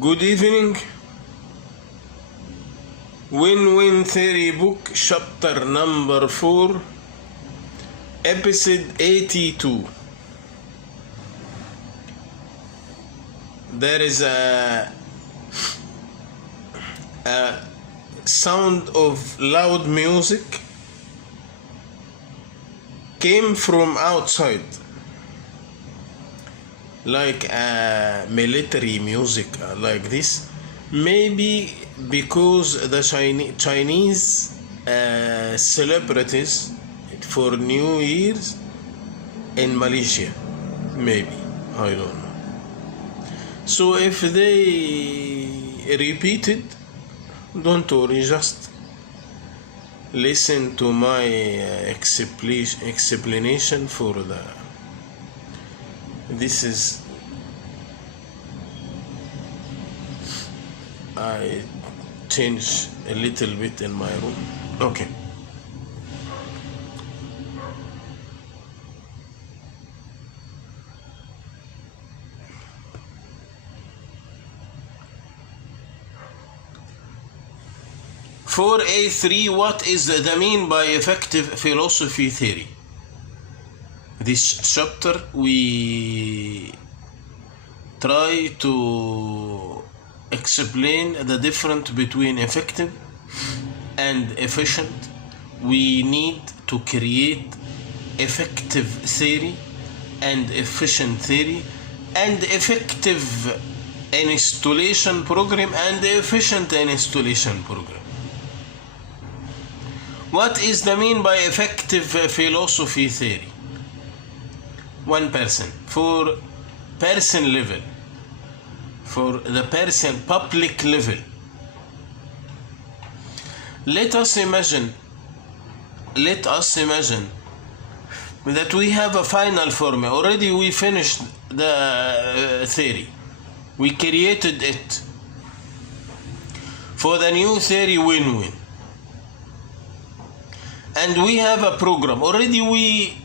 Good evening. Win-Win Theory Book, Chapter number 4, Episode 82. There is a sound of loud music came from outside, like military music like this. Maybe because the Chinese celebrities for New Year's in Malaysia, maybe, I don't know. So if they repeat it, don't worry, just listen to my explanation for this is, I change a little bit in my room. Okay. For A3, what is the mean by effective philosophy theory? This chapter we try to explain the difference between effective and efficient. We need to create effective theory and efficient theory, and effective installation program and efficient installation program. What is the mean by effective philosophy theory? One person, for person level, for the person public level. Let us imagine that we have a final formula. Already we finished the theory. We created it. For the new theory, win-win. And we have a program. Already we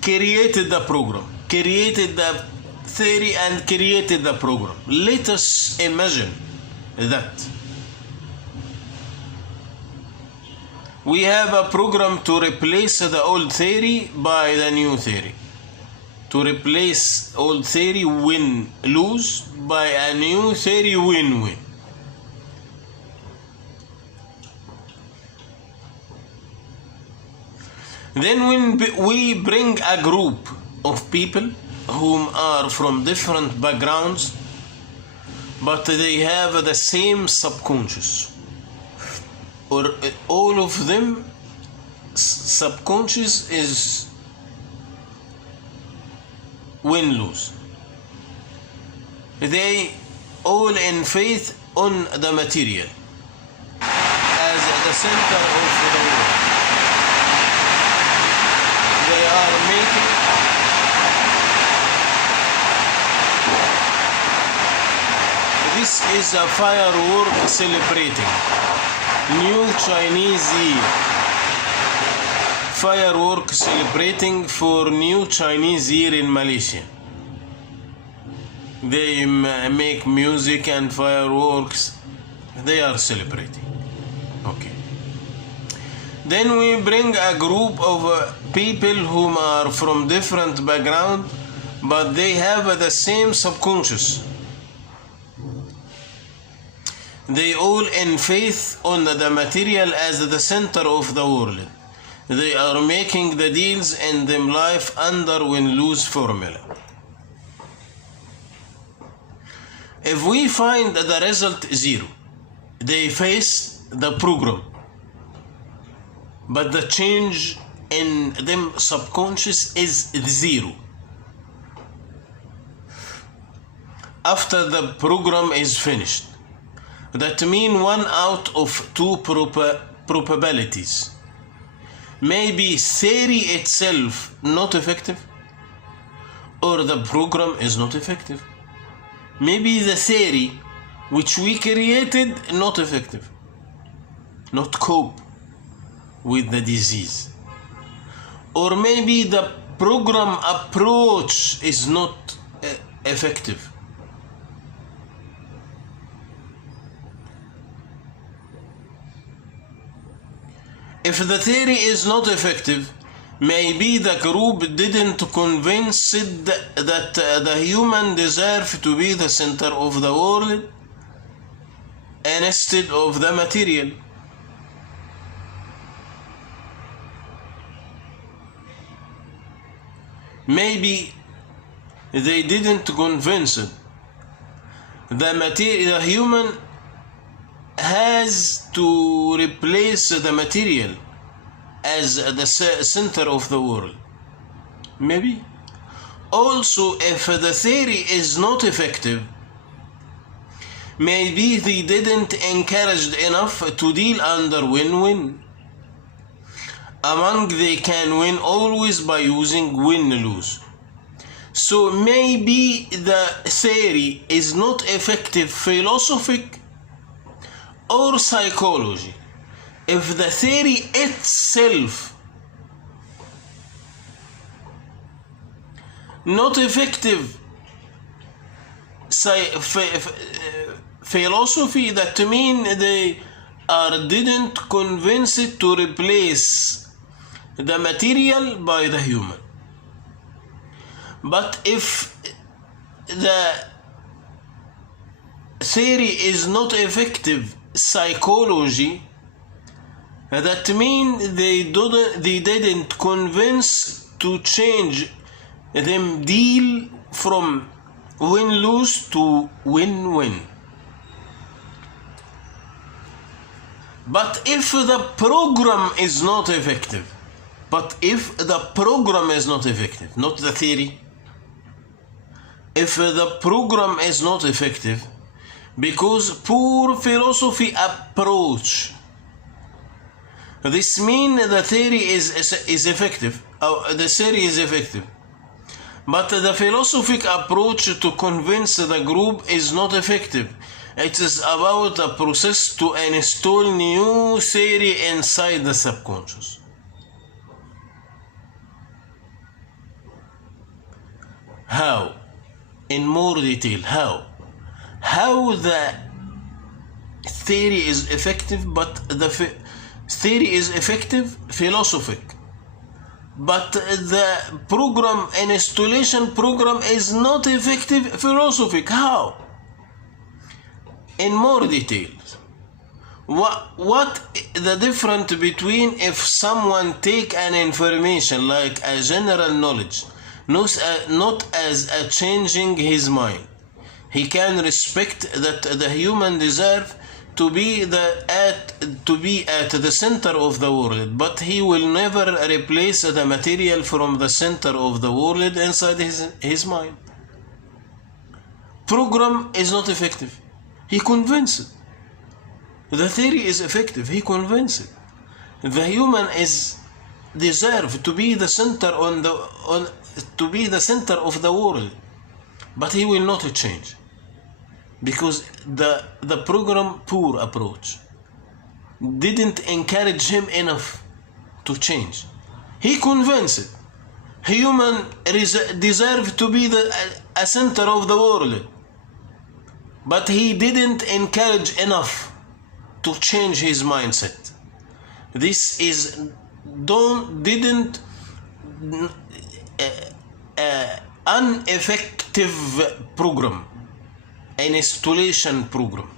created the program, created the theory and created the program. Let us imagine that we have a program to replace the old theory by the new theory, to replace old theory win-lose by a new theory win-win. Then when we bring a group of people whom are from different backgrounds, but they have the same subconscious, or all of them subconscious is win-lose. They all in faith on the material as the center of the world. They are making this is a firework celebrating New Chinese Year. Firework celebrating for New Chinese Year in Malaysia. They make music and fireworks. They are celebrating. Okay. Then we bring a group of people whom are from different background, but they have the same subconscious. They all in faith on the material as the center of the world. They are making the deals in them life under win-lose formula. If we find the result 0, they face the program, but the change in them subconscious is 0. After the program is finished, that means 1 out of 2 probabilities. Maybe theory itself not effective, or the program is not effective. Maybe the theory which we created not effective, not cope with the disease. Or maybe the program approach is not effective. If the theory is not effective, maybe the group didn't convince it that the human deserve to be the center of the world instead of the material. Maybe they didn't convince it. The human has to replace the material as the center of the world. Maybe. Also, if the theory is not effective, maybe they didn't encourage enough to deal under win-win. Among they can win always by using win-lose. So maybe the theory is not effective philosophic or psychology. If the theory itself not effective philosophy, that means they didn't convince it to replace the material by the human. But if the theory is not effective psychology, that means they didn't convince to change them deal from win-lose to win-win. But if the program is not effective, not the theory, if the program is not effective because poor philosophy approach, this means the theory is effective, the theory is effective, but the philosophic approach to convince the group is not effective. It is about the process to install new theory inside the subconscious. How? In more detail, how the theory is effective, but the theory is effective philosophic, but the program installation program is not effective philosophic. How? In more details, what the difference between if someone take an information like a general knowledge, not as a changing his mind, he can respect that the human deserve to be at the center of the world, but he will never replace the material from the center of the world inside his mind. Program is not effective. He convinced. The theory is effective. He convinced. The human is deserve to be the center to be the center of the world, but he will not change because the program poor approach didn't encourage him enough to change. He convinced human deserve to be a center of the world, but he didn't encourage enough to change his mindset. This is didn't ineffective program, an installation program.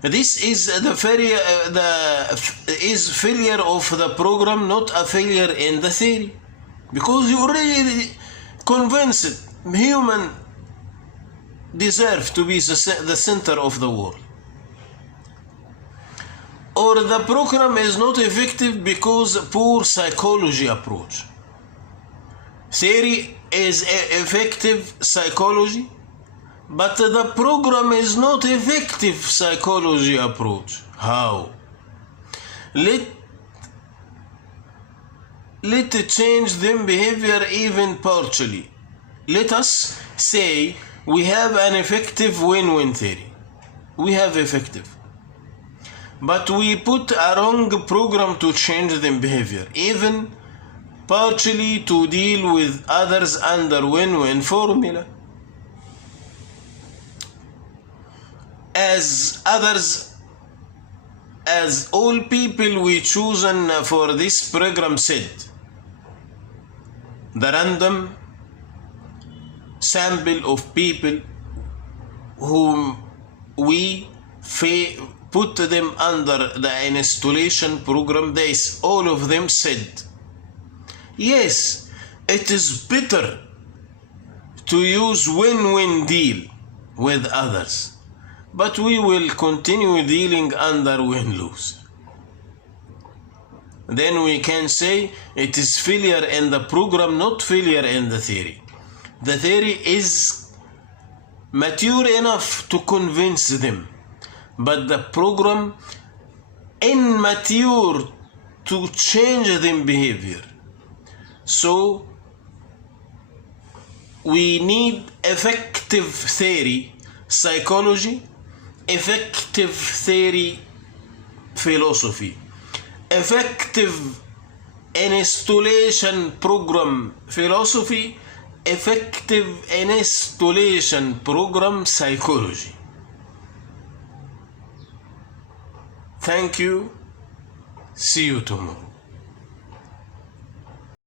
This is the failure of the program, not a failure in the theory, because you already convinced human deserve to be the center of the world. Or the program is not effective because poor psychology approach. Theory is effective psychology, but the program is not effective psychology approach. How? Let change them behavior even partially. Let us say we have an effective win-win theory. We have effective. But we put a wrong program to change them behavior, even partially to deal with others under win-win formula. As others as all people we chosen for this program said, the random sample of people whom we put them under the installation program, all of them said, yes, it is better to use win-win deal with others, but we will continue dealing under win-lose. Then we can say it is failure in the program, not failure in the theory. The theory is mature enough to convince them, but the program immature to change their behavior. So we need effective theory psychology, effective theory philosophy, effective installation program philosophy, effective installation program psychology. Thank you. See you tomorrow.